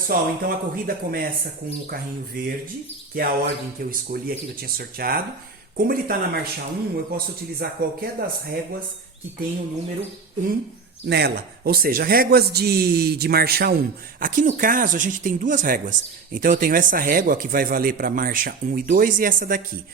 pessoal, então a corrida começa com o carrinho verde, que é a ordem que eu escolhi aqui, que eu tinha sorteado. Como ele está na marcha 1, eu posso utilizar qualquer das réguas que tem o número 1 nela. Ou seja, réguas de marcha 1. Aqui no caso, a gente tem duas réguas. Então eu tenho essa régua que vai valer para marcha 1 e 2 e essa daqui.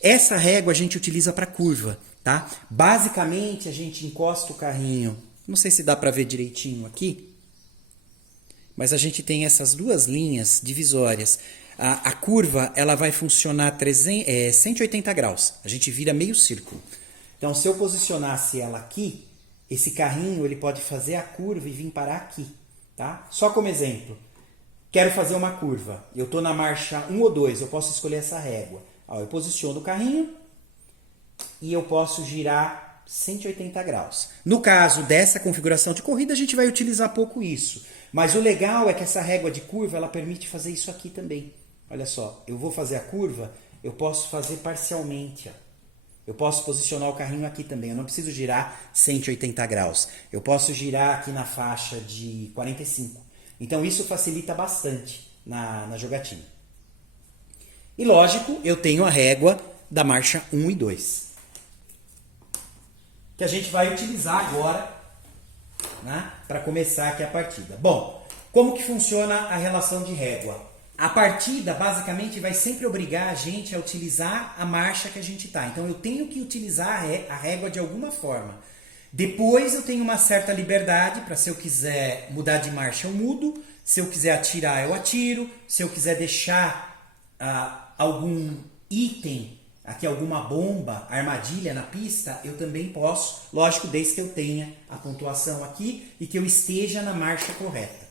Essa régua a gente utiliza para curva, tá? Basicamente, a gente encosta o carrinho. Não sei se dá para ver direitinho aqui. Mas a gente tem essas duas linhas divisórias. A curva ela vai funcionar 180 graus. A gente vira meio círculo. Então, se eu posicionasse ela aqui, esse carrinho ele pode fazer a curva e vir parar aqui. Tá? Só como exemplo. Quero fazer uma curva. Eu estou na marcha 1 ou 2. Eu posso escolher essa régua. Ó, eu posiciono o carrinho e eu posso girar 180 graus. No caso dessa configuração de corrida, a gente vai utilizar pouco isso. Mas o legal é que essa régua de curva, ela permite fazer isso aqui também. Olha só, eu vou fazer a curva, eu posso fazer parcialmente. Ó. Eu posso posicionar o carrinho aqui também, eu não preciso girar 180 graus. Eu posso girar aqui na faixa de 45. Então isso facilita bastante na jogatina. E lógico, eu tenho a régua da marcha 1 e 2. Que a gente vai utilizar agora, né, para começar aqui a partida. Bom, como que funciona a relação de régua? A partida, basicamente, vai sempre obrigar a gente a utilizar a marcha que a gente está. Então, eu tenho que utilizar a régua de alguma forma. Depois, eu tenho uma certa liberdade para, se eu quiser mudar de marcha, eu mudo. Se eu quiser atirar, eu atiro. Se eu quiser deixar algum item, aqui alguma bomba, armadilha na pista, eu também posso. Lógico, desde que eu tenha a pontuação aqui e que eu esteja na marcha correta.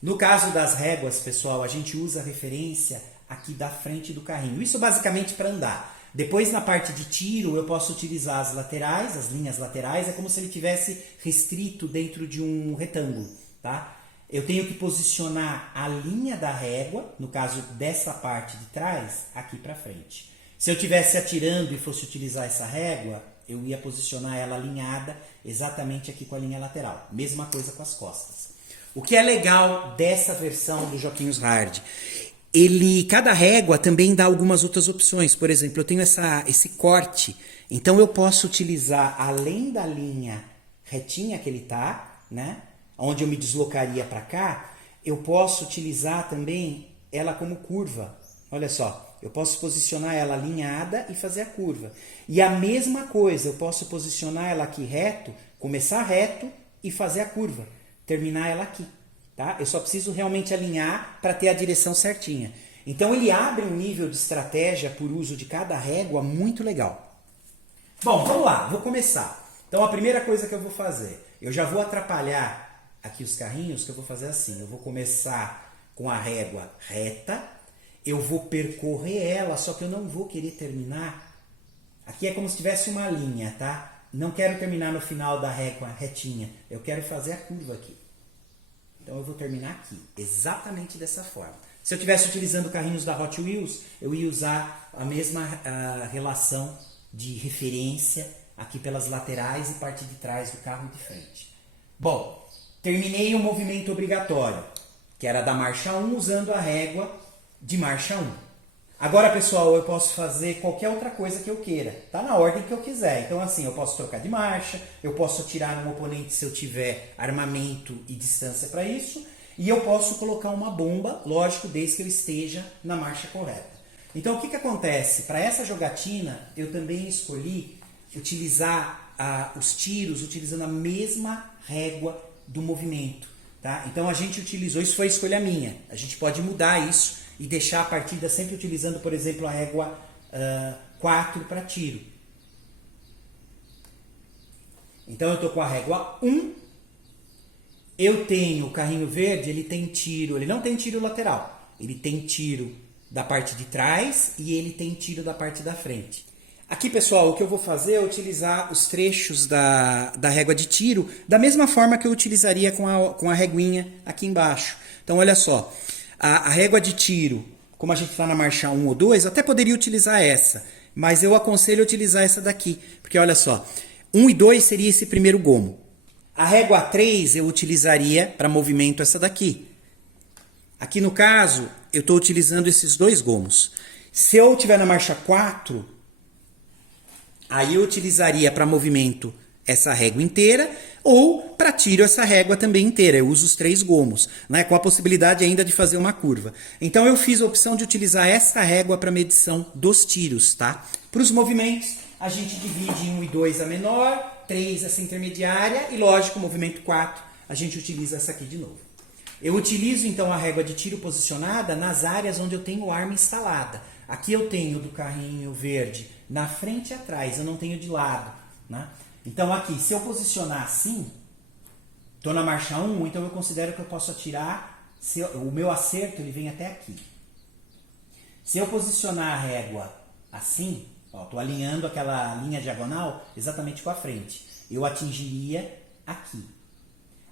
No caso das réguas, pessoal, a gente usa a referência aqui da frente do carrinho. Isso basicamente para andar. Depois, na parte de tiro, eu posso utilizar as laterais, as linhas laterais. É como se ele tivesse restrito dentro de um retângulo, tá? Eu tenho que posicionar a linha da régua, no caso dessa parte de trás, aqui para frente. Se eu estivesse atirando e fosse utilizar essa régua, eu ia posicionar ela alinhada exatamente aqui com a linha lateral. Mesma coisa com as costas. O que é legal dessa versão do Joquinhos Hard? Cada régua também dá algumas outras opções. Por exemplo, eu tenho esse corte. Então eu posso utilizar, além da linha retinha que ele está, né, onde eu me deslocaria para cá, eu posso utilizar também ela como curva. Olha só, eu posso posicionar ela alinhada e fazer a curva. E a mesma coisa, eu posso posicionar ela aqui reto, começar reto e fazer a curva. Terminar ela aqui. Tá? Eu só preciso realmente alinhar para ter a direção certinha. Então ele abre um nível de estratégia por uso de cada régua muito legal. Bom, vamos lá, vou começar. Então a primeira coisa que eu vou fazer, eu já vou atrapalhar aqui os carrinhos, que eu vou fazer assim. Eu vou começar com a régua reta, eu vou percorrer ela, só que eu não vou querer terminar. Aqui é como se tivesse uma linha, tá? Não quero terminar no final da régua retinha, eu quero fazer a curva aqui. Então eu vou terminar aqui, exatamente dessa forma. Se eu estivesse utilizando carrinhos da Hot Wheels, eu ia usar a mesma relação de referência aqui pelas laterais e parte de trás do carro de frente. Bom, terminei o movimento obrigatório, que era da marcha 1, usando a régua de marcha 1. Agora, pessoal, eu posso fazer qualquer outra coisa que eu queira. Tá na ordem que eu quiser. Então, assim, eu posso trocar de marcha, eu posso atirar no oponente se eu tiver armamento e distância para isso, e eu posso colocar uma bomba, lógico, desde que eu esteja na marcha correta. Então, o que acontece? Para essa jogatina, eu também escolhi utilizar os tiros utilizando a mesma régua do movimento. Tá? Então, a gente utilizou, isso foi escolha minha. A gente pode mudar isso e deixar a partida sempre utilizando, por exemplo, a régua 4 para tiro. Então eu estou com a régua 1, eu tenho o carrinho verde, ele tem tiro, ele não tem tiro lateral, ele tem tiro da parte de trás e ele tem tiro da parte da frente. Aqui, pessoal, o que eu vou fazer é utilizar os trechos da régua de tiro da mesma forma que eu utilizaria com a reguinha aqui embaixo. Então olha só. A régua de tiro, como a gente está na marcha 1 ou 2, eu até poderia utilizar essa, mas eu aconselho utilizar essa daqui, porque olha só, 1 e 2 seria esse primeiro gomo. A régua 3 eu utilizaria para movimento essa daqui. Aqui no caso, eu estou utilizando esses dois gomos. Se eu estiver na marcha 4, aí eu utilizaria para movimento essa régua inteira ou para tiro essa régua também inteira. Eu uso os 3 gomos, né, com a possibilidade ainda de fazer uma curva. Então eu fiz a opção de utilizar essa régua para medição dos tiros, tá? Para os movimentos, a gente divide em 1 e 2 a menor, 3 essa intermediária e, lógico, o movimento 4, a gente utiliza essa aqui de novo. Eu utilizo então a régua de tiro posicionada nas áreas onde eu tenho arma instalada. Aqui eu tenho do carrinho verde na frente e atrás, eu não tenho de lado, né? Então aqui, se eu posicionar assim, estou na marcha 1, então eu considero que eu posso atirar, o meu acerto ele vem até aqui. Se eu posicionar a régua assim, estou alinhando aquela linha diagonal exatamente com a frente, eu atingiria aqui.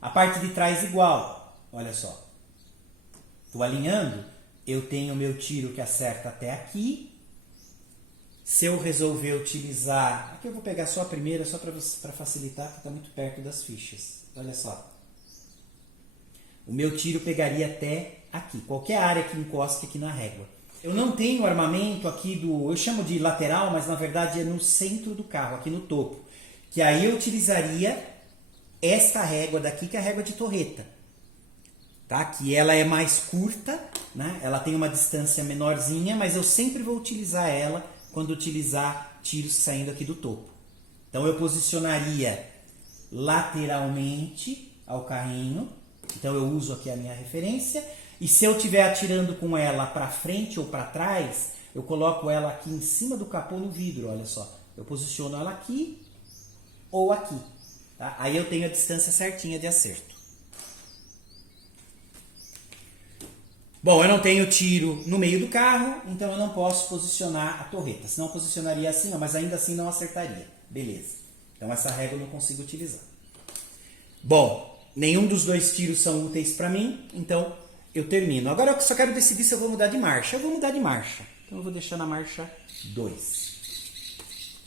A parte de trás igual, olha só. Estou alinhando, eu tenho o meu tiro que acerta até aqui. Se eu resolver utilizar... Aqui eu vou pegar só a primeira, só para facilitar, porque está muito perto das fichas. Olha só. O meu tiro pegaria até aqui. Qualquer área que encoste aqui na régua. Eu não tenho armamento aqui do... Eu chamo de lateral, mas na verdade é no centro do carro, aqui no topo. Que aí eu utilizaria esta régua daqui, que é a régua de torreta. Tá? Que ela é mais curta, né? Ela tem uma distância menorzinha, mas eu sempre vou utilizar ela quando utilizar tiros saindo aqui do topo. Então eu posicionaria lateralmente ao carrinho. Então eu uso aqui a minha referência. E se eu estiver atirando com ela para frente ou para trás, eu coloco ela aqui em cima do capô no vidro, olha só. Eu posiciono ela aqui ou aqui. Tá? Aí eu tenho a distância certinha de acerto. Bom, eu não tenho tiro no meio do carro, então eu não posso posicionar a torreta. Senão eu posicionaria assim, mas ainda assim não acertaria. Beleza. Então essa régua eu não consigo utilizar. Bom, nenhum dos dois tiros são úteis para mim, então eu termino. Agora eu só quero decidir se eu vou mudar de marcha. Eu vou mudar de marcha. Então eu vou deixar na marcha 2.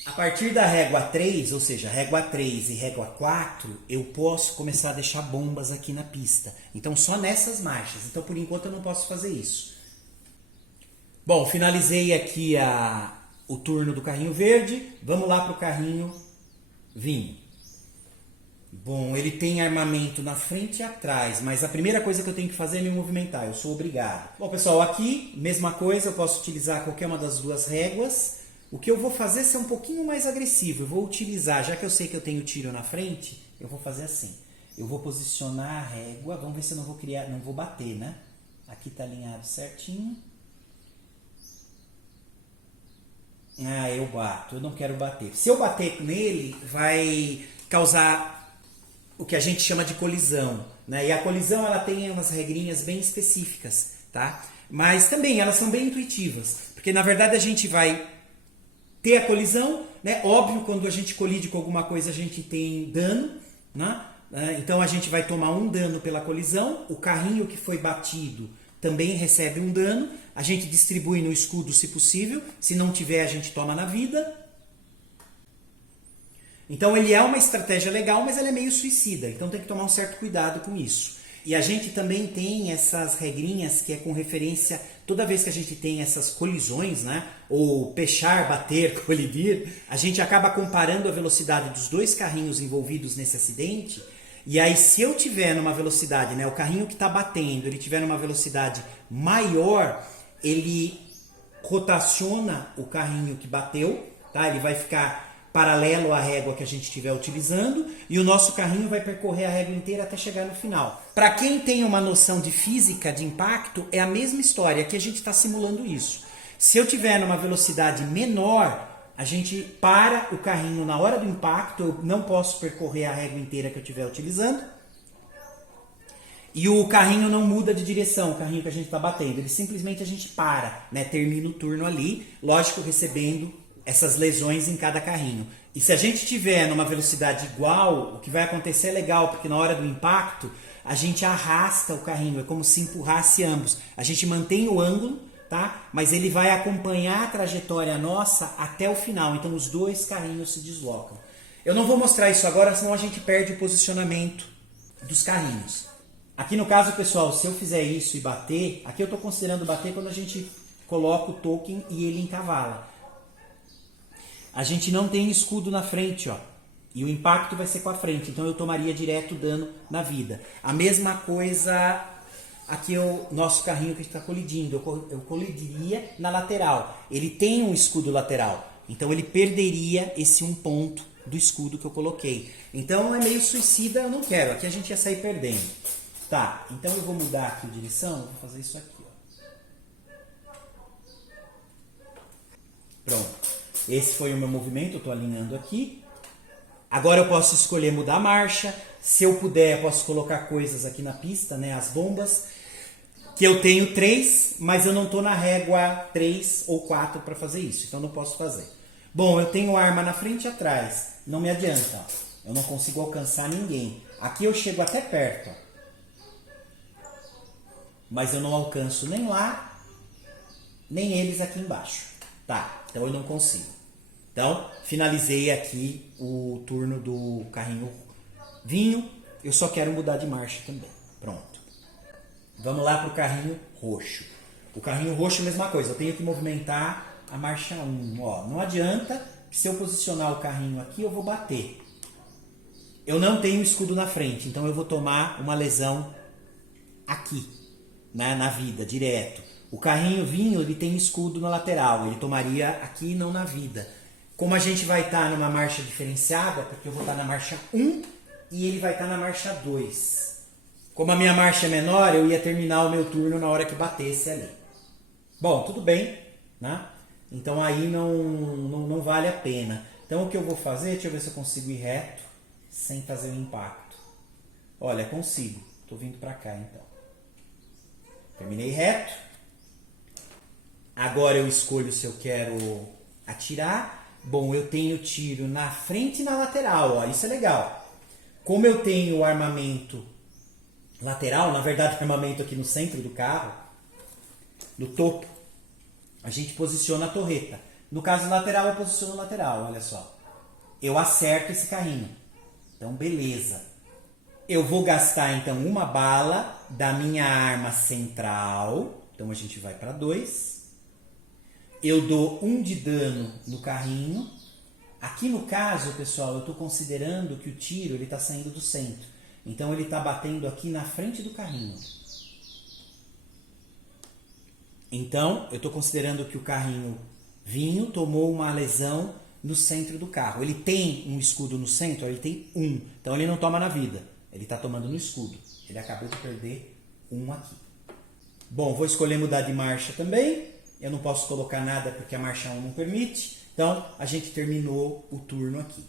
A partir da régua 3, ou seja, régua 3 e régua 4, eu posso começar a deixar bombas aqui na pista. Então só nessas marchas. Então por enquanto eu não posso fazer isso. Bom, finalizei aqui o turno do carrinho verde. Vamos lá para o carrinho vinho. Bom, ele tem armamento na frente e atrás, mas a primeira coisa que eu tenho que fazer é me movimentar. Eu sou obrigado. Bom, pessoal, aqui, mesma coisa. Eu posso utilizar qualquer uma das duas réguas. O que eu vou fazer é ser um pouquinho mais agressivo. Eu vou utilizar, já que eu sei que eu tenho tiro na frente, eu vou fazer assim. Eu vou posicionar a régua. Vamos ver se eu não vou criar, não vou bater, né? Aqui tá alinhado certinho. Ah, eu bato. Eu não quero bater. Se eu bater nele, vai causar o que a gente chama de colisão, né? E a colisão, ela tem umas regrinhas bem específicas, tá? Mas também elas são bem intuitivas. Porque, na verdade, a gente vai ter a colisão, né? Óbvio, quando a gente colide com alguma coisa, a gente tem dano, né? Então a gente vai tomar um dano pela colisão. O carrinho que foi batido também recebe um dano. A gente distribui no escudo se possível. Se não tiver, a gente toma na vida. Então ele é uma estratégia legal, mas ela é meio suicida. Então tem que tomar um certo cuidado com isso. E a gente também tem essas regrinhas que é com referência, toda vez que a gente tem essas colisões, né? Ou pechar, bater, colidir, a gente acaba comparando a velocidade dos dois carrinhos envolvidos nesse acidente. E aí se eu tiver numa velocidade, né? O carrinho que está batendo, ele tiver numa velocidade maior, ele rotaciona o carrinho que bateu, tá? Ele vai ficar paralelo à régua que a gente estiver utilizando e o nosso carrinho vai percorrer a régua inteira até chegar no final. Para quem tem uma noção de física, de impacto, é a mesma história, que a gente está simulando isso. Se eu tiver numa velocidade menor, a gente para o carrinho na hora do impacto, eu não posso percorrer a régua inteira que eu estiver utilizando. E o carrinho não muda de direção, o carrinho que a gente está batendo. Ele simplesmente a gente para, né? Termina o turno ali, lógico, recebendo essas lesões em cada carrinho. E se a gente tiver numa velocidade igual, o que vai acontecer é legal, porque na hora do impacto, a gente arrasta o carrinho, é como se empurrasse ambos. A gente mantém o ângulo, tá? Mas ele vai acompanhar a trajetória nossa até o final, então os dois carrinhos se deslocam. Eu não vou mostrar isso agora, senão a gente perde o posicionamento dos carrinhos. Aqui no caso, pessoal, se eu fizer isso e bater, aqui eu estou considerando bater quando a gente coloca o token e ele encavala. A gente não tem escudo na frente, ó. E o impacto vai ser com a frente, então eu tomaria direto dano na vida. A mesma coisa aqui o nosso carrinho que está colidindo. Eu colidiria na lateral. Ele tem um escudo lateral, então ele perderia esse 1 ponto do escudo que eu coloquei. Então é meio suicida, eu não quero. Aqui a gente ia sair perdendo. Tá, então eu vou mudar aqui a direção, vou fazer isso aqui, ó. Pronto. Esse foi o meu movimento, eu estou alinhando aqui. Agora eu posso escolher mudar a marcha. Se eu puder, eu posso colocar coisas aqui na pista, né? As bombas. Que eu tenho 3, mas eu não estou na régua 3 ou 4 para fazer isso. Então não posso fazer. Bom, eu tenho arma na frente e atrás. Não me adianta, ó. Eu não consigo alcançar ninguém. Aqui eu chego até perto, ó. Mas eu não alcanço nem lá, nem eles aqui embaixo. Tá, então eu não consigo. Então, finalizei aqui o turno do carrinho vinho. Eu só quero mudar de marcha também. Pronto. Vamos lá para o carrinho roxo. O carrinho roxo, mesma coisa. Eu tenho que movimentar a marcha 1. Ó, não adianta, se eu posicionar o carrinho aqui, eu vou bater. Eu não tenho escudo na frente, então eu vou tomar uma lesão aqui, na vida, direto. O carrinho vinho, ele tem escudo na lateral, ele tomaria aqui e não na vida. Como a gente vai estar numa marcha diferenciada, porque eu vou estar na marcha 1 e ele vai estar na marcha 2. Como a minha marcha é menor, eu ia terminar o meu turno na hora que batesse ali. Bom, tudo bem, né? Então aí não vale a pena. Então o que eu vou fazer, deixa eu ver se eu consigo ir reto, sem fazer o impacto. Olha, consigo. Estou vindo para cá então. Terminei reto. Agora eu escolho se eu quero atirar. Bom, eu tenho tiro na frente e na lateral, ó, isso é legal. Como eu tenho o armamento lateral, na verdade o armamento aqui no centro do carro, no topo, a gente posiciona a torreta. No caso lateral, eu posiciono lateral, olha só. Eu acerto esse carrinho. Então, beleza. Eu vou gastar, então, uma bala da minha arma central. Então, a gente vai para 2. Eu dou 1 de dano no carrinho. Aqui no caso, pessoal, eu estou considerando que o tiro está saindo do centro. Então, ele está batendo aqui na frente do carrinho. Então, eu estou considerando que o carrinho vinho tomou uma lesão no centro do carro. Ele tem um escudo no centro, ele tem 1. Então, ele não toma na vida. Ele está tomando no escudo. Ele acabou de perder 1 aqui. Bom, vou escolher mudar de marcha também. Eu não posso colocar nada porque a marcha 1 não permite. Então, a gente terminou o turno aqui.